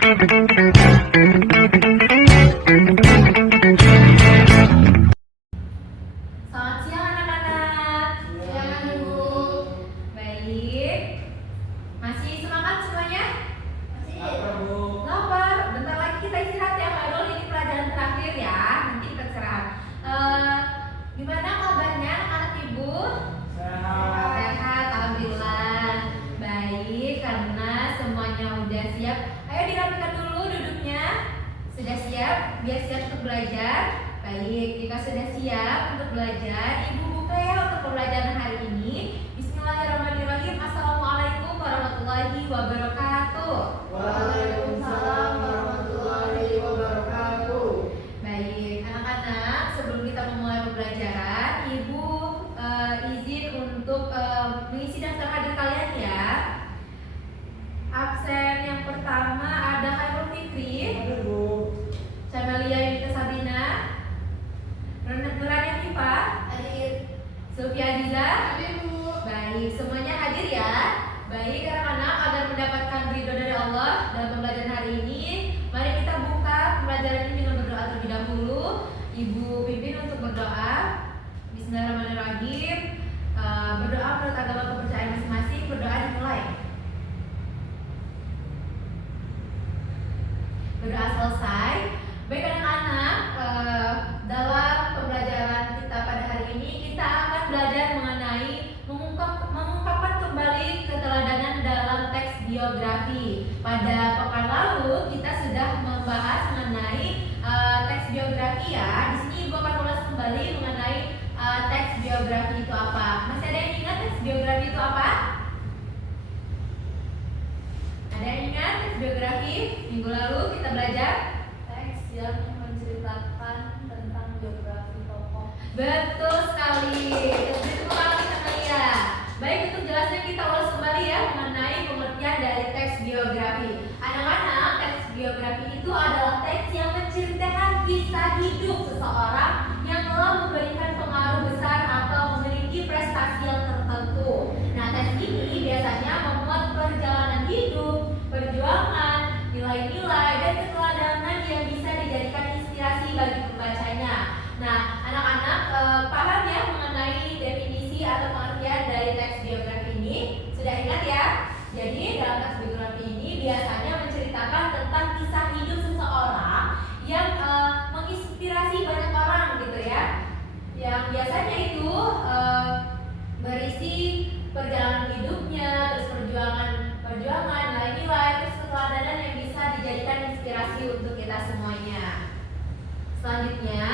Selamat siang anak-anak. Siang, Ibu. Baik. Masih semangat semuanya? Masih. Lapar. Bentar lagi kita istirahat ya, Khairul. Ini pelajaran terakhir ya. Nanti kita istirahat. Gimana kabarnya anak Ibu? Sehat, alhamdulillah. Baik, karena semuanya udah siap. Ayo dirapikan dulu duduknya. Sudah siap? Biar siap untuk belajar. Baik, jika sudah siap untuk belajar, Ibu buka ya untuk pembelajaran hari ini. Bismillahirrahmanirrahim. Assalamualaikum warahmatullahi wabarakatuh. Waalaikumsalam warahmatullahi wabarakatuh. Baik, anak-anak, sebelum kita memulai pembelajaran, Ibu izin untuk mengisi daftar hadir kalian ya. Absen yang pertama ada Khairul Fikri, Camelia Yunita Sabina, Nurania Hifa, Hadir. Sylvia Aziza. Hadir, Bu. Baik, semuanya hadir ya. Baik anak-anak, agar mendapatkan ridho dari Allah dalam pembelajaran hari ini, mari kita buka pembelajaran ini dengan berdoa terlebih dahulu. Ibu pimpin untuk berdoa. Bismillahirrahmanirrahim. Berdoa menurut agama kepercayaan masing-masing. Berdoa dimulai. Berdoa selesai. Baik anak-anak, dalam pembelajaran kita pada hari ini kita akan belajar mengenai mengungkapkan kembali keteladanan dalam teks biografi. Pada pekan lalu kita sudah membahas mengenai teks biografi ya. Di sini Ibu akan ulas kembali mengenai teks biografi itu apa. Masih ada yang ingat teks biografi itu apa? Ada yang ingat teks biografi? Minggu lalu kita belajar Teks yang menceritakan tentang biografi tokoh. betul sekali. Terima kasih Camelia. Baik, untuk jelasnya kita ulas kembali ya mengenai pengertian dari teks biografi. Anak-anak, teks biografi itu adalah teks yang menceritakan kisah hidup seseorang yang telah memberikan pengaruh besar atau memiliki prestasi yang tertentu. Nah, teks ini biasanya memuat perjalanan hidup, perjuangan, nilai-nilai, dan keteladanan yang bisa dijadikan inspirasi bagi pembacanya. Nah, anak-anak paham ya mengenai definisi atau pengertian dari teks biografi ini? Sudah ingat ya? Jadi dalam teks biografi ini biasanya menceritakan tentang kisah hidup seseorang yang menginspirasi banyak orang gitu ya. Yang biasanya itu berisi perjalanan hidupnya, terus perjuangan, nilai-nilai, terus keteladanan yang bisa dijadikan inspirasi untuk kita semuanya. Selanjutnya,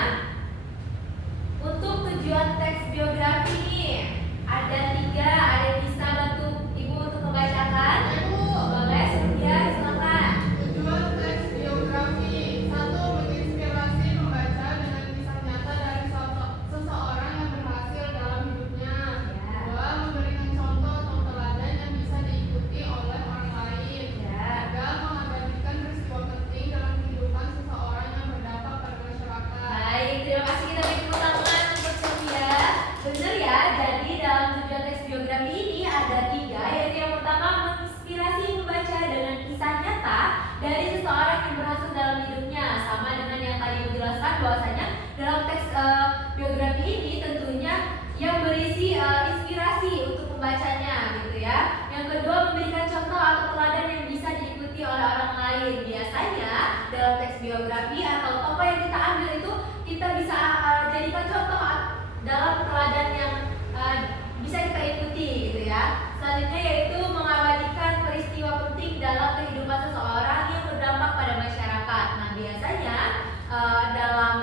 untuk tujuan teks biografi ini ada 3. Ada yang bisa bantu Ibu untuk membacakan? Ibu. Boleh, Sylvia, silakan. Tujuan teks biografi: 1. Menginspirasi pembaca dengan kisah nyata dari seseorang yang berhasil dalam hidupnya. Ya. 2. Memberikan contoh atau teladan yang bisa diikuti oleh orang lain. Ya. 3. Mengabadikan peristiwa penting dalam kehidupan seseorang yang berdampak pada masyarakat. Baik, terima kasih, kita beri tepuk tangan untuk Sylvia. Benar ya, jadi dalam tujuan teks biografi ini ada 3, yaitu yang pertama menginspirasi membaca dengan kisah nyata dari seseorang yang berhasil dalam hidupnya. Sama dengan yang tadi dijelaskan bahwasanya dalam teks biografi ini tentunya yang berisi inspirasi untuk pembacanya gitu ya. Yang kedua, memberikan contoh atau teladan yang bisa diikuti oleh orang lain. Biasanya dalam teks biografi atau tokoh yang kita ambil itu kita bisa jadikan contoh dalam teladan yang bisa kita ikuti gitu ya. Selanjutnya yaitu mengabadikan peristiwa penting dalam kehidupan seseorang yang berdampak pada masyarakat. Nah, biasanya dalam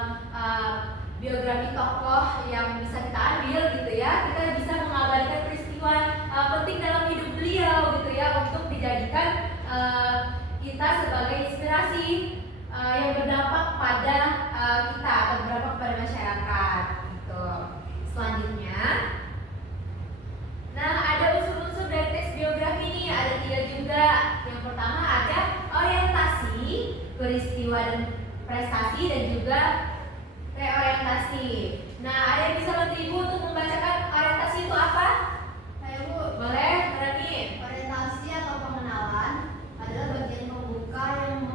biografi tokoh yang bisa kita ambil gitu ya, kita bisa mengabadikan peristiwa penting dalam hidup beliau gitu ya, untuk dijadikan kita sebagai inspirasi yang berdampak pada kita atau berdampak pada masyarakat gitu. Selanjutnya, nah ada unsur-unsur dari teks biografi ini, ada 3 juga. Yang pertama ada orientasi, peristiwa dan prestasi, dan juga reorientasi. Nah, ada yang bisa bantu Ibu untuk membacakan orientasi itu apa? Ayo, Bu. Boleh, Rani. Orientasi atau pengenalan adalah bagian pembuka yang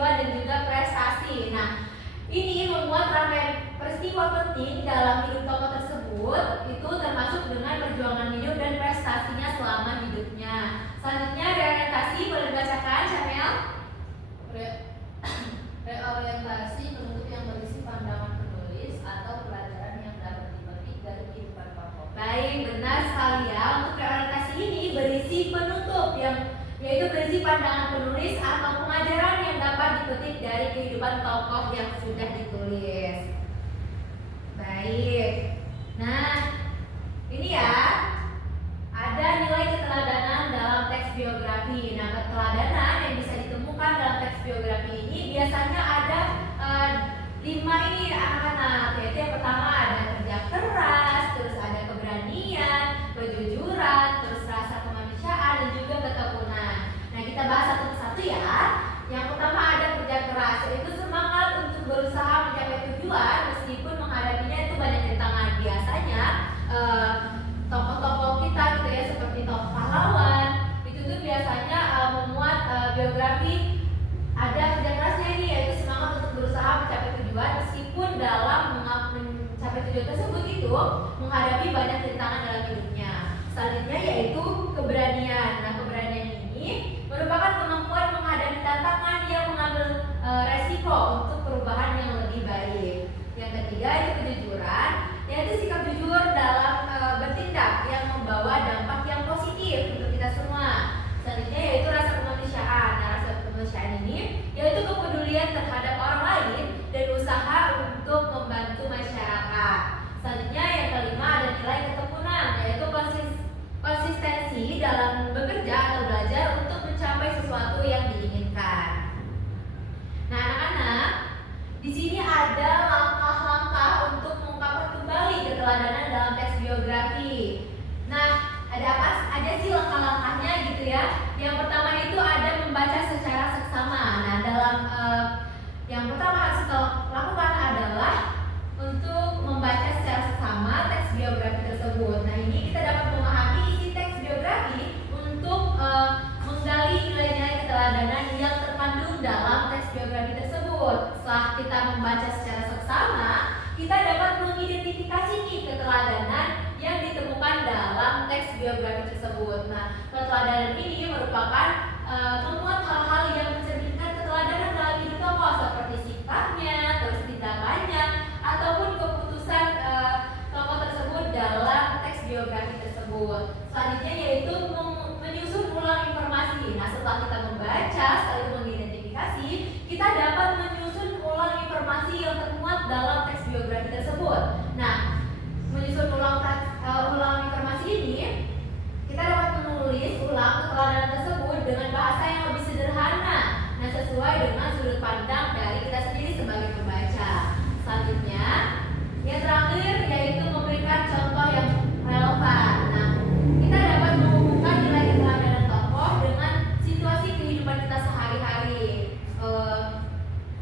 peristiwa dan juga prestasi. Nah, ini membuat rangkaian peristiwa penting dalam hidup tokoh tersebut itu termasuk dengan perjuangan hidup dan prestasinya selama hidupnya. Selanjutnya reorientasi, boleh dibacakan, Syamel? Reorientasi penutup yang berisi pandangan penulis atau pelajaran yang dapat dipetik dari kehidupan tokoh. Baik, benar sekali ya. Untuk reorientasi ini berisi penutup yaitu berisi pandangan penulis atau pengajaran yang dapat dipetik dari kehidupan tokoh yang sudah ditulis. Baik. Nah, ini ya. Ada nilai keteladanan dalam teks biografi. Nah, keteladanan yang bisa ditemukan dalam teks biografi ini biasanya ada 5 ini anak-anak. Yaitu yang pertama ada kerja keras, terus ada keberanian, kejujuran, terus rasa kemanusiaan dan juga ketekunan. Nah, kita bahas satu persatu ya. Yang pertama ada kerja keras, yaitu semangat untuk berusaha mencapai tujuan meskipun menghadapinya itu banyak rintangan. Biasanya tokoh-tokoh kita gitu ya, seperti tokoh pahlawan itu tuh biasanya memuat biografi ada kerja kerasnya ini, yaitu semangat untuk berusaha mencapai tujuan meskipun dalam mencapai tujuan tersebut itu menghadapi banyak rintangan dalam hidupnya. Selanjutnya yaitu keberanian. Nah, keberanian ini merupakan kemampuan menghadapi tantangan yang mengambil resiko untuk perubahan yang lebih baik. Yang ketiga itu kejujuran, yaitu sikap jujur dalam bertindak yang membawa dampak yang positif untuk kita semua. Selanjutnya yaitu rasa kemanusiaan. Nah, rasa kemanusiaan ini yaitu kepedulian terhadap orang lain dan usaha untuk membantu masyarakat. Selanjutnya yang kelima ada nilai ketekunan, yaitu konsistensi dalam bekerja atau belajar untuk mencapai sesuatu yang diinginkan. Nah, anak-anak, di sini ada langkah-langkah untuk mengungkapkan kembali keteladanan dalam teks biografi. Nah, ada apa aja sih langkah-langkahnya gitu ya? Yang pertama itu ada membaca secara seksama. Nah, dalam yang pertama harus kita lakukan adalah untuk membaca secara seksama teks biografi tersebut. Nah, ini kita dapat memahami isi teks biografi untuk menggali nilai-nilai keteladanan yang terkandung dalam teks biografi tersebut. Setelah kita membaca secara seksama, kita dapat mengidentifikasi nih keteladanan yang ditemukan dalam teks biografi tersebut. Nah, keteladanan ini merupakan memuat hal-hal yang mencerminkan keteladanan dalam hidup tokoh seperti sikapnya, terus tindakannya, ataupun keputusan tokoh tersebut dalam teks biografi tersebut. Selanjutnya yaitu menyusun ulang informasi. Nah, setelah kita membaca, setelah itu mengidentifikasi, kita dapat menyusun ulang informasi yang termuat dalam teks biografi tersebut. Nah, menyusun ulang informasi ini, kita dapat menulis ulang keteladanan tersebut dengan bahasa yang lebih sederhana. Nah, sesuai dengan sudut pandang dari kita sendiri sebagai pembaca. Selanjutnya, yang terakhir yaitu memberikan contoh yang relevan. Nah, kita dapat menghubungkan nilai keteladanan tokoh dengan situasi kehidupan kita sehari-hari.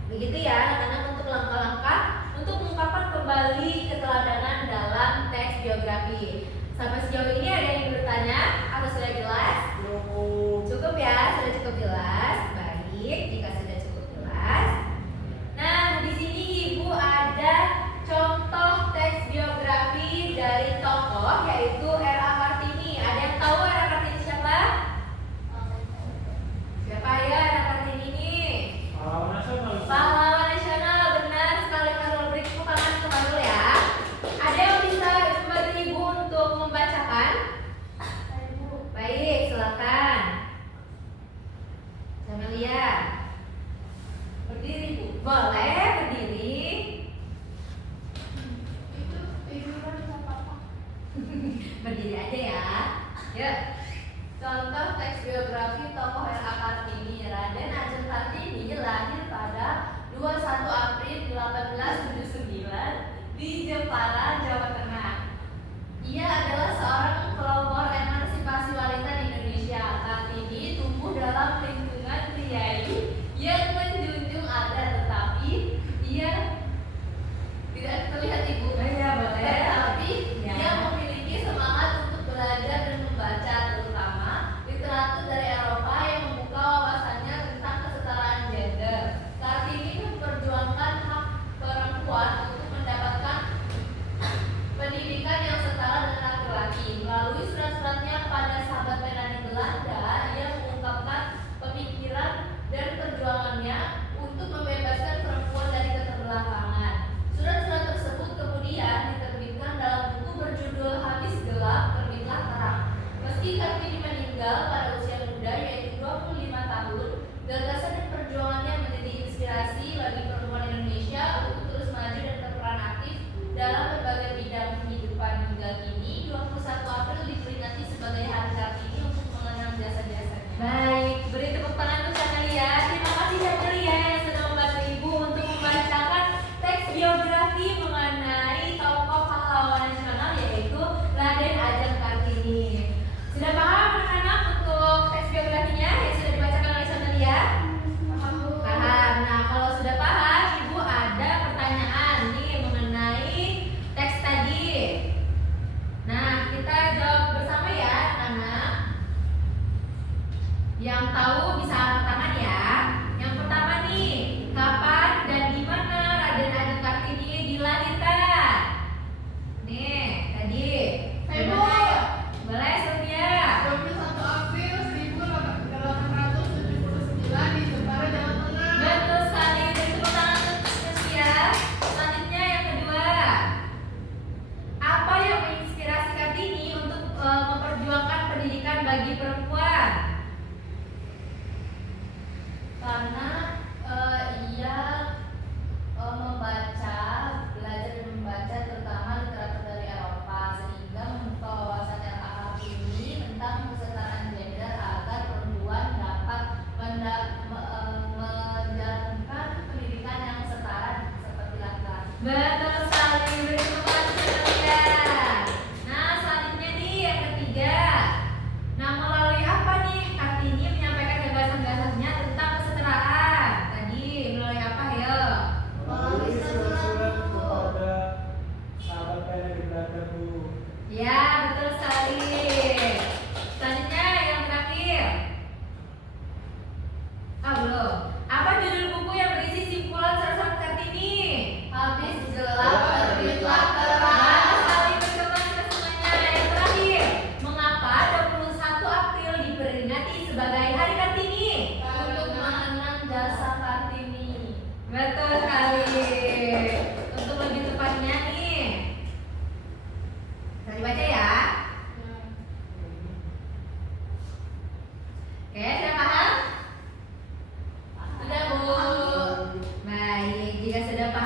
Begitu ya, anak-anak, untuk langkah-langkah untuk mengungkapkan kembali keteladanan dalam teks biografi. Sampai sejauh ini ada yang bertanya atau sudah jelas? Cukup ya, sudah cukup jelas. Baik, jika sudah cukup jelas. Nah, di sini Ibu ada contoh teks biografi dari tokoh yaitu R.A. Kartini. Ada yang tahu R.A. Kartini siapa? Siapa ya R.A. Kartini ini? Pahlawan nasional, benar sekali. Kalau beri tepuk tangan untuk Marul ya. Ada yang bisa membantu Ibu untuk membacakan? Baik, silakan. Samelia. Berdiri, Bu. Boleh berdiri. Itu tiduran nggak apa-apa. Berdiri aja ya. Yuk. Contoh teks biografi tokoh R.A. Kartini. Raden Ajeng Kartini lahir pada 21 April 1879 di Jepara, Jawa Tengah. Ia adalah seorang pelopor emansipasi wanita di Indonesia. Kartini tumbuh dalam lingkungan priai yang menjunjung adat, tetapi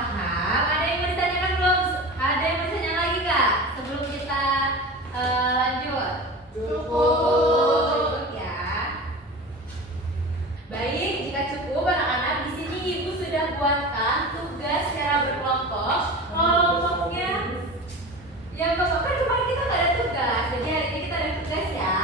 paham? Ada yang mau ditanyakan belum? Ada yang mau ditanya lagi kak? Sebelum kita lanjut. Cukup ya. Baik, jika cukup anak-anak, di sini ibu sudah buatkan tugas secara berkelompok. Kelompoknya yang kelompok kan kemarin kita nggak ada tugas, jadi hari ini kita ada tugas ya.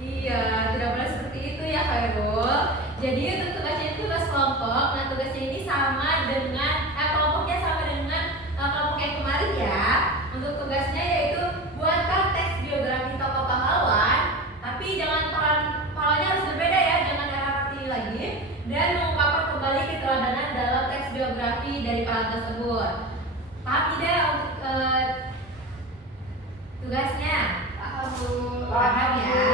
Iya, tidak boleh seperti itu ya Khairul. Jadi untuk tugasnya itu tugas kelompok. Nah tugasnya ini sama dengan kelompoknya sama dengan kelompok yang kemarin ya. Untuk tugasnya yaitu buatkan teks biografi tokoh pahlawan. Tapi jangan pahlawannya harus berbeda ya, jangan era Kartini lagi. Dan mengungkapkan kembali keteladanan dalam teks biografi dari pahlawan tersebut. Paham tidak untuk tugasnya? Paham ya.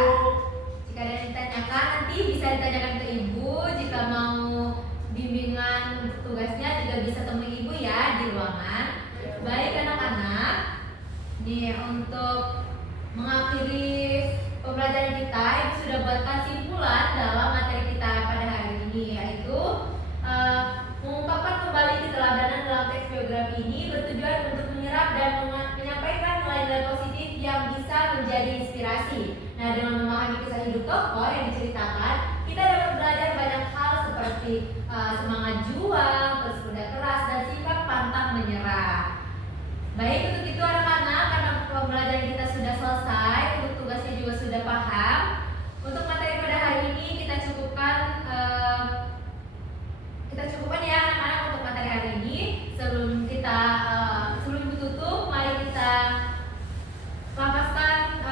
Jika ada yang ditanyakan nanti bisa ditanyakan ke ibu. Jika mau bimbingan untuk tugasnya juga bisa temui ibu ya di ruangan. Baik anak-anak, nih untuk mengakhiri pembelajaran kita, ibu sudah buatkan simpulan dalam materi kita pada hari ini, yaitu mengungkapkan kembali keteladanan dalam teks biografi ini bertujuan untuk menyerap dan menyampaikan nilai-nilai positif yang bisa menjadi inspirasi. Nah, dengan memahami kisah hidup tokoh yang diceritakan, kita dapat belajar banyak hal seperti semangat juang, terus kerja keras, dan sikap pantang menyerah. Baik, untuk itu anak-anak, karena pembelajaran kita sudah selesai, untuk tugasnya juga sudah paham. Untuk materi pada hari ini kita cukupkan ya anak-anak untuk materi hari ini. Sebelum ibu tutup, mari kita lapaskan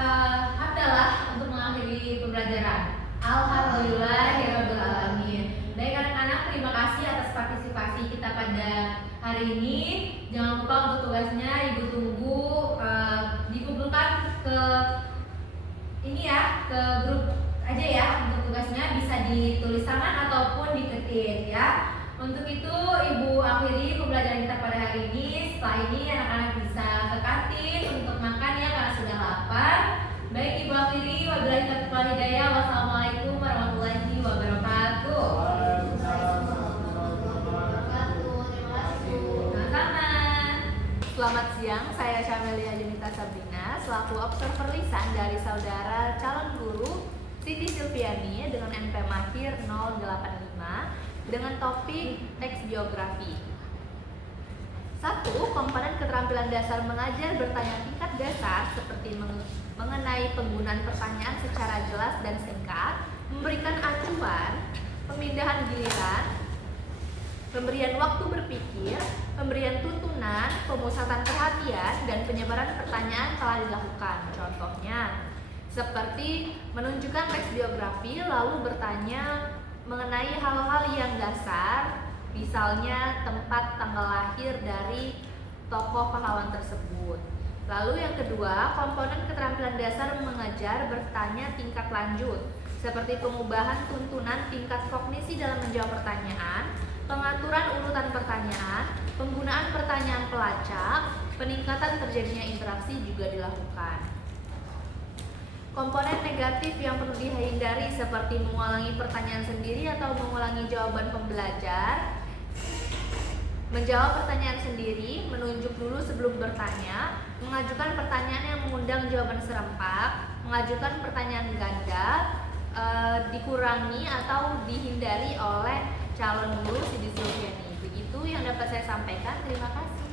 hamdalah untuk mengakhiri pembelajaran. Alhamdulillahirabbil alamin. Baik anak-anak, terima kasih atas partisipasi kita pada hari ini. Jangan lupa untuk tugasnya ibu tunggu dikumpulkan ke ini ya, ke grup aja ya. Untuk tugasnya bisa ditulis tangan ataupun diketik ya. Untuk itu ibu akhiri pembelajaran kita pada hari ini. Setelah ini anak-anak bisa ke kantin untuk makan ya karena sudah lapar. Baik, ibu akhiri. Wabillahi taufiq wal hidayah. Wassalamualaikum warahmatullahi wabarakatuh. Sama-sama. Selamat siang, saya Syamelia Yunita Sabrina selaku observer lisan dari saudara calon guru Siti Silviani dengan NP Mahir 085 dengan topik teks biografi. 1. Komponen keterampilan dasar mengajar bertanya tingkat dasar seperti mengenai penggunaan pertanyaan secara jelas dan singkat, memberikan acuan, pemindahan giliran, pemberian waktu berpikir, pemberian tuntunan, pemusatan perhatian, dan penyebaran pertanyaan telah dilakukan. Contohnya, seperti menunjukkan teks biografi lalu bertanya mengenai hal-hal yang dasar, misalnya tempat tanggal lahir dari tokoh pahlawan tersebut. Lalu yang kedua, komponen keterampilan dasar mengajar bertanya tingkat lanjut, seperti pengubahan tuntunan tingkat kognisi dalam menjawab pertanyaan, pengaturan urutan pertanyaan, penggunaan pertanyaan pelacak, peningkatan terjadinya interaksi juga dilakukan. Komponen negatif yang perlu dihindari seperti mengulangi pertanyaan sendiri atau mengulangi jawaban pembelajar, menjawab pertanyaan sendiri, menunjuk dulu sebelum bertanya, mengajukan pertanyaan yang mengundang jawaban serempak, mengajukan pertanyaan ganda, dikurangi atau dihindari oleh calon guru Siti Silviani. Begitu yang dapat saya sampaikan. Terima kasih.